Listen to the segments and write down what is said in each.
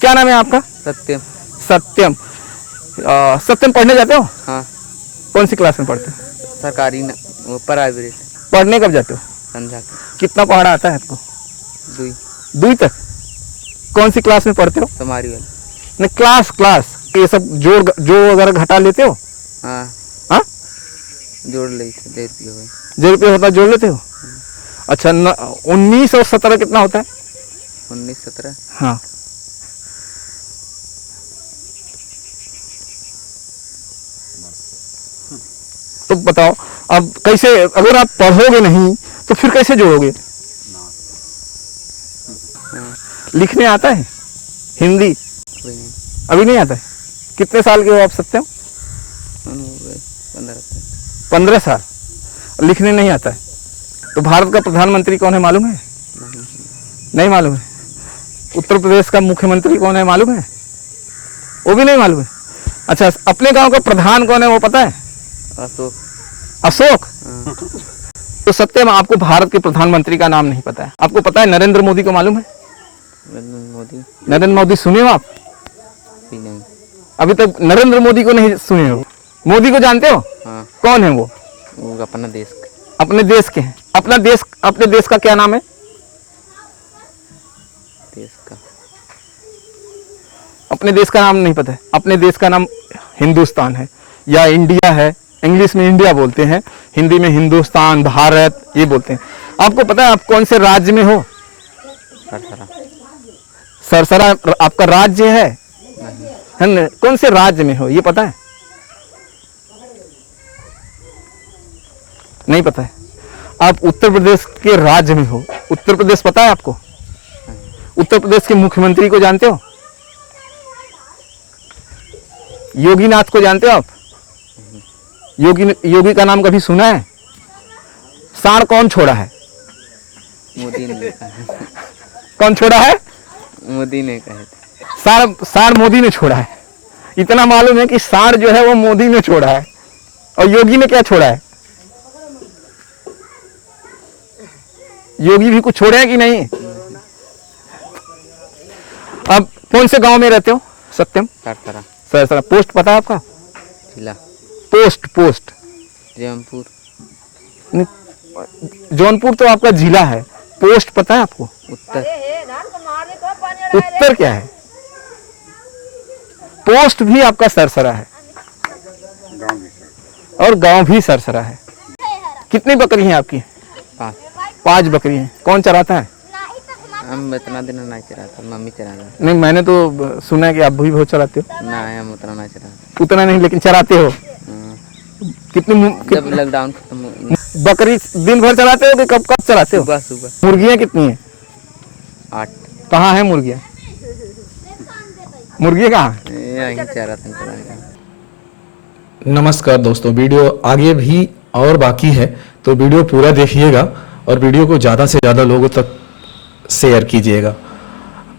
क्या नाम है आपका? सत्यम। सत्यम। सत्यम पढ़ने जाते हो? हाँ। कौन सी क्लास में पढ़ते हो? सरकारी न, वो प्राइवेट। पढ़ने कब जाते हो? संध्या। कितना पढ़ा आता है आपको? 2 2 तक। कौन सी क्लास में पढ़ते हो? तुम्हारी वाली। नहीं, क्लास ये सब जोड़ वगैरह घटा लेते हो? हाँ। हाँ, जोड़ लेते 1.5 रुपये हुए। 1.5 रुपये होता जोड़ लेते हो? अच्छा, 19 और 17 कितना होता है? 19 17। हाँ, तो बताओ अब कैसे, अगर आप पढ़ोगे नहीं तो फिर कैसे जोड़ोगे? लिखने आता है? हिंदी कोई नहीं। अभी नहीं आता है? कितने साल के हो आप सत्यम? 15 साल। लिखने नहीं आता है? तो भारत का प्रधानमंत्री कौन है मालूम है? नहीं मालूम है? उत्तर प्रदेश का मुख्यमंत्री कौन है मालूम है? वो भी नहीं मालूम है? अच्छा, अपने गांव का प्रधान कौन है वो पता है? अशोक। अशोक? हाँ। तो सत्यम, आपको भारत के प्रधानमंत्री का नाम नहीं पता है? आपको पता है नरेंद्र मोदी को मालूम है? मोदी। नरेंद्र मोदी सुने हो आप? भी नहीं। अभी तक नरेंद्र मोदी को नहीं सुने हो? मोदी को जानते हो? हाँ। कौन है वो? वो अपना देश का। अपने देश के हैं? अपने देश का क्या नाम है? देश का अपने देश का नाम नहीं पता है? अपने देश का नाम हिंदुस्तान है या इंडिया है। इंग्लिश में इंडिया बोलते हैं, हिंदी में हिंदुस्तान, भारत ये बोलते हैं। आपको पता है आप कौन से राज्य में हो? सरसरा। सरसरा आपका राज्य है? नहीं। कौन से राज्य में हो ये पता है? नहीं पता है? आप उत्तर प्रदेश के राज्य में हो। उत्तर प्रदेश पता है आपको? उत्तर प्रदेश के मुख्यमंत्री को जानते हो? योगीनाथ को जानते हो आप? योगी का नाम कभी सुना है? सांड कौन छोड़ा है? मोदी ने कहा। कौन छोड़ा है? मोदी ने कहा। सांड मोदी ने छोड़ा है। इतना मालूम है कि सांड जो है वो मोदी ने छोड़ा है। और योगी ने क्या छोड़ा है? योगी भी कुछ छोड़े हैं कि नहीं? अब कौन से गांव में रहते हो सत्यम? सरसरा। सरसरा। पोस्ट पता है आपका? जिला पोस्ट जौनपुर। जौनपुर तो आपका जिला है। पोस्ट पता है आपको? उत्तर। उत्तर क्या है? पोस्ट भी आपका सरसरा है और गांव भी सरसरा है। कितनी बकरी हैं आपकी? 5 बकरी हैं। कौन चराता है? हम इतना दिन नहीं चराता, मम्मी चराता। नहीं, मैंने तो सुना है कि आप भी बहुत चराते हो। ना, हम उतना नहीं चराते। उतना नहीं, लेकिन चराते हो। जब लॉकडाउन खत्म। बकरी दिन भर चराते हो कि कब कब चराते हो? सुबह। मुर्गियां कितनी हैं? 8। कहाँ है मुर्गियां? मुर्गियां कहाँ? यहीं चराते। नमस्कार दोस्तों, वीडियो आगे भी और बाकी है, तो वीडियो पूरा देखिएगा और वीडियो को ज़्यादा से ज़्यादा लोगों तक शेयर कीजिएगा।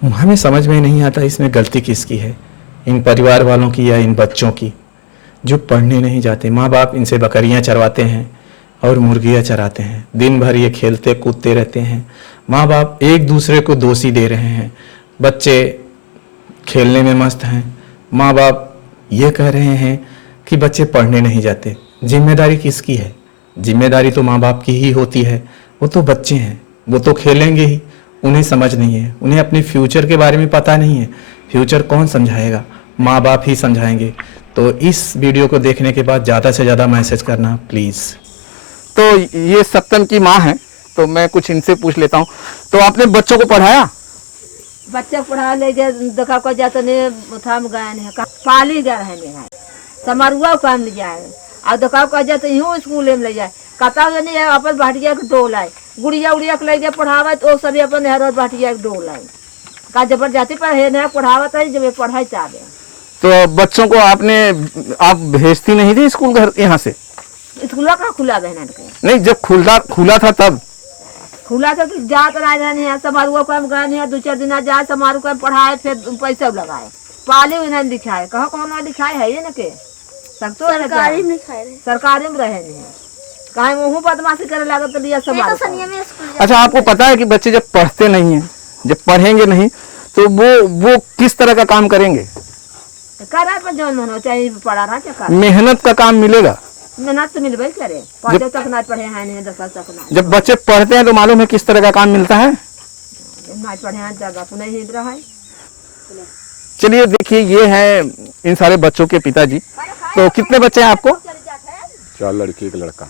हमें समझ में नहीं आता इसमें गलती किसकी है, इन परिवार वालों की या इन बच्चों की जो पढ़ने नहीं जाते। माँ बाप इनसे बकरियाँ चरवाते हैं और मुर्गियाँ चराते हैं। दिन भर ये खेलते कूदते रहते हैं। माँ बाप एक दूसरे को दोषी दे रहे हैं। बच्चे खेलने में मस्त हैं। माँ बाप ये कह रहे हैं कि बच्चे पढ़ने नहीं जाते। जिम्मेदारी किसकी है? जिम्मेदारी तो माँ बाप की ही होती है। वो तो बच्चे हैं, वो तो खेलेंगे ही। उन्हें समझ नहीं है, उन्हें अपने फ्यूचर के बारे में पता नहीं है। फ्यूचर कौन समझाएगा? माँ बाप ही समझाएंगे। तो इस वीडियो को देखने के बाद ज़्यादा से ज़्यादा मैसेज करना प्लीज़। तो ये सत्यम की माँ है, तो मैं कुछ इनसे पूछ लेता हूँ। तो आपने बच्चों को पढ़ाया? बच्चा पढ़ा ले गए, देखा को जाते नहीं थाम गए नहीं, पाली गए हैं, समारुआ काम ले जाए और देखा को जाते यूँ स्कूल में ले जाए। कता नहीं है अपन भाटिया के डोल आए, गुड़िया उड़िया के ले गए पढ़ावा, तो सभी अपन हर भाटिया के डोल आए का जबर जाती पर है ना पढ़ावत है जब पढ़ाई चाहे। तो बच्चों को आप भेजती नहीं थी स्कूल घर यहाँ से? स्कूल का खुला बहन के नहीं, जब खुला था तब खुला था तो जात राजधानी है, समारोह को हम गए नहीं, 2-4 दिन जाए समारोह को पढ़ाए, फिर पैसे लगाए, पाले नहीं दिखाए। कहाँ कहाँ ना दिखाए है ये ना के सरकारी में रहे नहीं, कहीं मुँह बदमाशी करे लगा तो लिया समारोह। अच्छा, आपको पता है कि बच्चे जब पढ़ते नहीं हैं, जब पढ़ेंगे नहीं तो वो किस तरह का काम करेंगे? करा पर जो मन हो चाहे पढ़ा रहा क्या कर मेहनत का काम मिलेगा? मेहनत तो मिलबे करे, पाँचों तक ना पढ़े हैं नहीं 10 तक ना जब बच्चे पढ़ते हैं तो मालूम है किस तरह का काम मिलता है। ना पढ़े हैं जगह को नहीं रहा है। चलिए देखिए, ये है इन सारे बच्चों के पिताजी। तो कितने बच्चे हैं आपको? 4 लड़की 1 लड़का।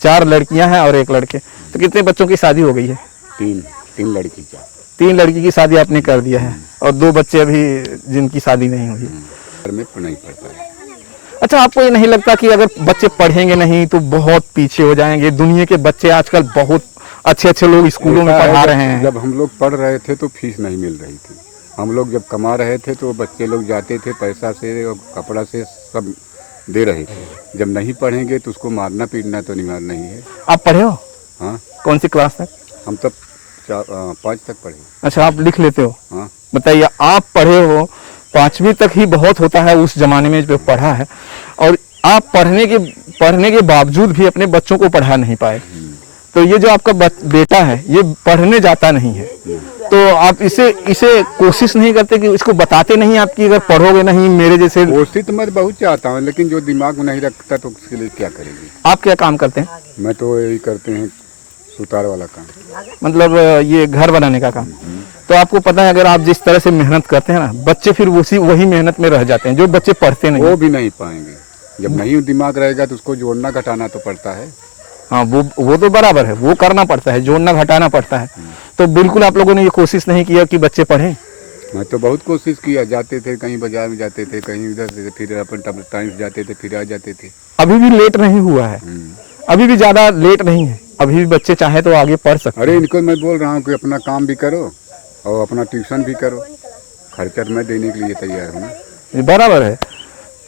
4 लड़कियां हैं और 1 लड़के। तो कितने बच्चों की शादी हो गई है? 3 लड़की क्या 3 लड़की की शादी आपने कर दिया है और 2 बच्चे अभी जिनकी शादी नहीं हुई। घर में नहीं पड़ता है। अच्छा, आपको ये नहीं लगता कि अगर बच्चे पढ़ेंगे नहीं तो बहुत पीछे हो जाएंगे? दुनिया के बच्चे आजकल बहुत अच्छे अच्छे लोग स्कूलों में पढ़ा रहे हैं। जब हम लोग पढ़ रहे थे तो फीस नहीं मिल रही थी। हम लोग जब कमा रहे थे तो बच्चे लोग जाते थे, पैसा से और कपड़ा से सब दे रहे थे। जब नहीं पढ़ेंगे तो उसको मारना पीटना तो नहीं है। आप पढ़े हो? हाँ। कौन सी क्लास तक? हम तब 5 तक पढ़े। अच्छा, आप लिख लेते हो? हाँ। बताइए, आप पढ़े हो, 5वीं तक ही बहुत होता है उस जमाने में जो पढ़ा है, और आप पढ़ने के बावजूद भी अपने बच्चों को पढ़ा नहीं पाए। तो ये जो आपका बेटा है ये पढ़ने जाता नहीं है, तो आप इसे कोशिश नहीं करते कि इसको बताते नहीं आप कि अगर पढ़ोगे नहीं मेरे जैसे? कोशिश तो मैं बहुत चाहता हूँ, लेकिन जो दिमाग में नहीं रखता तो उसके लिए क्या करेंगे। आप क्या काम करते हैं? मैं तो यही करते हैं सुतार वाला काम, मतलब ये घर बनाने का काम। तो आपको पता है अगर आप जिस तरह से मेहनत करते हैं ना, बच्चे फिर वही मेहनत में रह जाते हैं जो बच्चे पढ़ते नहीं। वो भी नहीं पाएंगे। जब नहीं दिमाग रहेगा तो उसको जोड़ना घटाना तो पड़ता है। हाँ, वो तो बराबर है, वो करना पड़ता है, जोड़ना घटाना पड़ता है। तो बिल्कुल आप लोगों ने ये कोशिश नहीं किया कि बच्चे पढ़ें? मैं तो बहुत कोशिश किया, जाते थे कहीं बाजार में, जाते थे कहीं उधर से, फिर अपन टाइम से जाते थे, फिर आ जाते थे। अभी भी लेट नहीं हुआ है, अभी भी ज्यादा लेट नहीं है, अभी भी बच्चे चाहे तो आगे पढ़ सकते हैं। अरे इनको मैं बोल रहा हूँ कि अपना काम भी करो और अपना ट्यूशन भी करो, खर्चा मैं देने के लिए तैयार हूँ। ये बराबर है।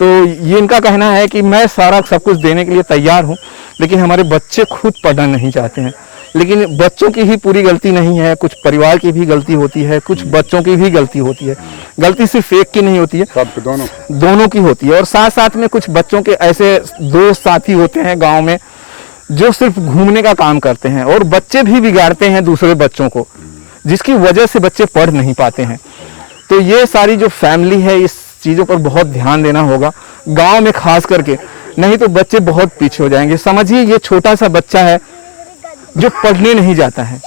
तो ये इनका कहना है कि मैं सारा सब कुछ देने के लिए तैयार हूँ, लेकिन हमारे बच्चे खुद पढ़ना नहीं चाहते हैं। लेकिन बच्चों की ही पूरी गलती नहीं है, कुछ परिवार की भी गलती होती है, कुछ बच्चों की भी गलती होती है। गलती सिर्फ एक की नहीं होती है, सब दोनों की होती है। और साथ साथ में कुछ बच्चों के ऐसे दोस्त साथी होते हैं गाँव में जो सिर्फ घूमने का काम करते हैं और बच्चे भी बिगाड़ते हैं दूसरे बच्चों को, जिसकी वजह से बच्चे पढ़ नहीं पाते हैं। तो ये सारी जो फैमिली है इस चीज़ों पर बहुत ध्यान देना होगा, गांव में खास करके, नहीं तो बच्चे बहुत पीछे हो जाएंगे। समझिए ये छोटा सा बच्चा है जो पढ़ने नहीं जाता है,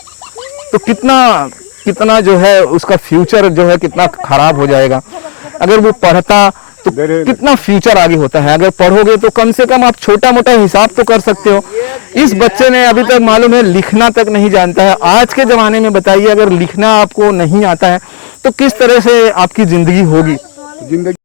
तो कितना जो है उसका फ्यूचर जो है कितना खराब हो जाएगा। अगर वो पढ़ता तो कितना फ्यूचर आगे होता है। अगर पढ़ोगे तो कम से कम आप छोटा मोटा हिसाब तो कर सकते हो। इस बच्चे ने अभी तक मालूम है लिखना तक नहीं जानता है। आज के ज़माने में बताइए, अगर लिखना आपको नहीं आता है तो किस तरह से आपकी ज़िंदगी होगी? जिंदगी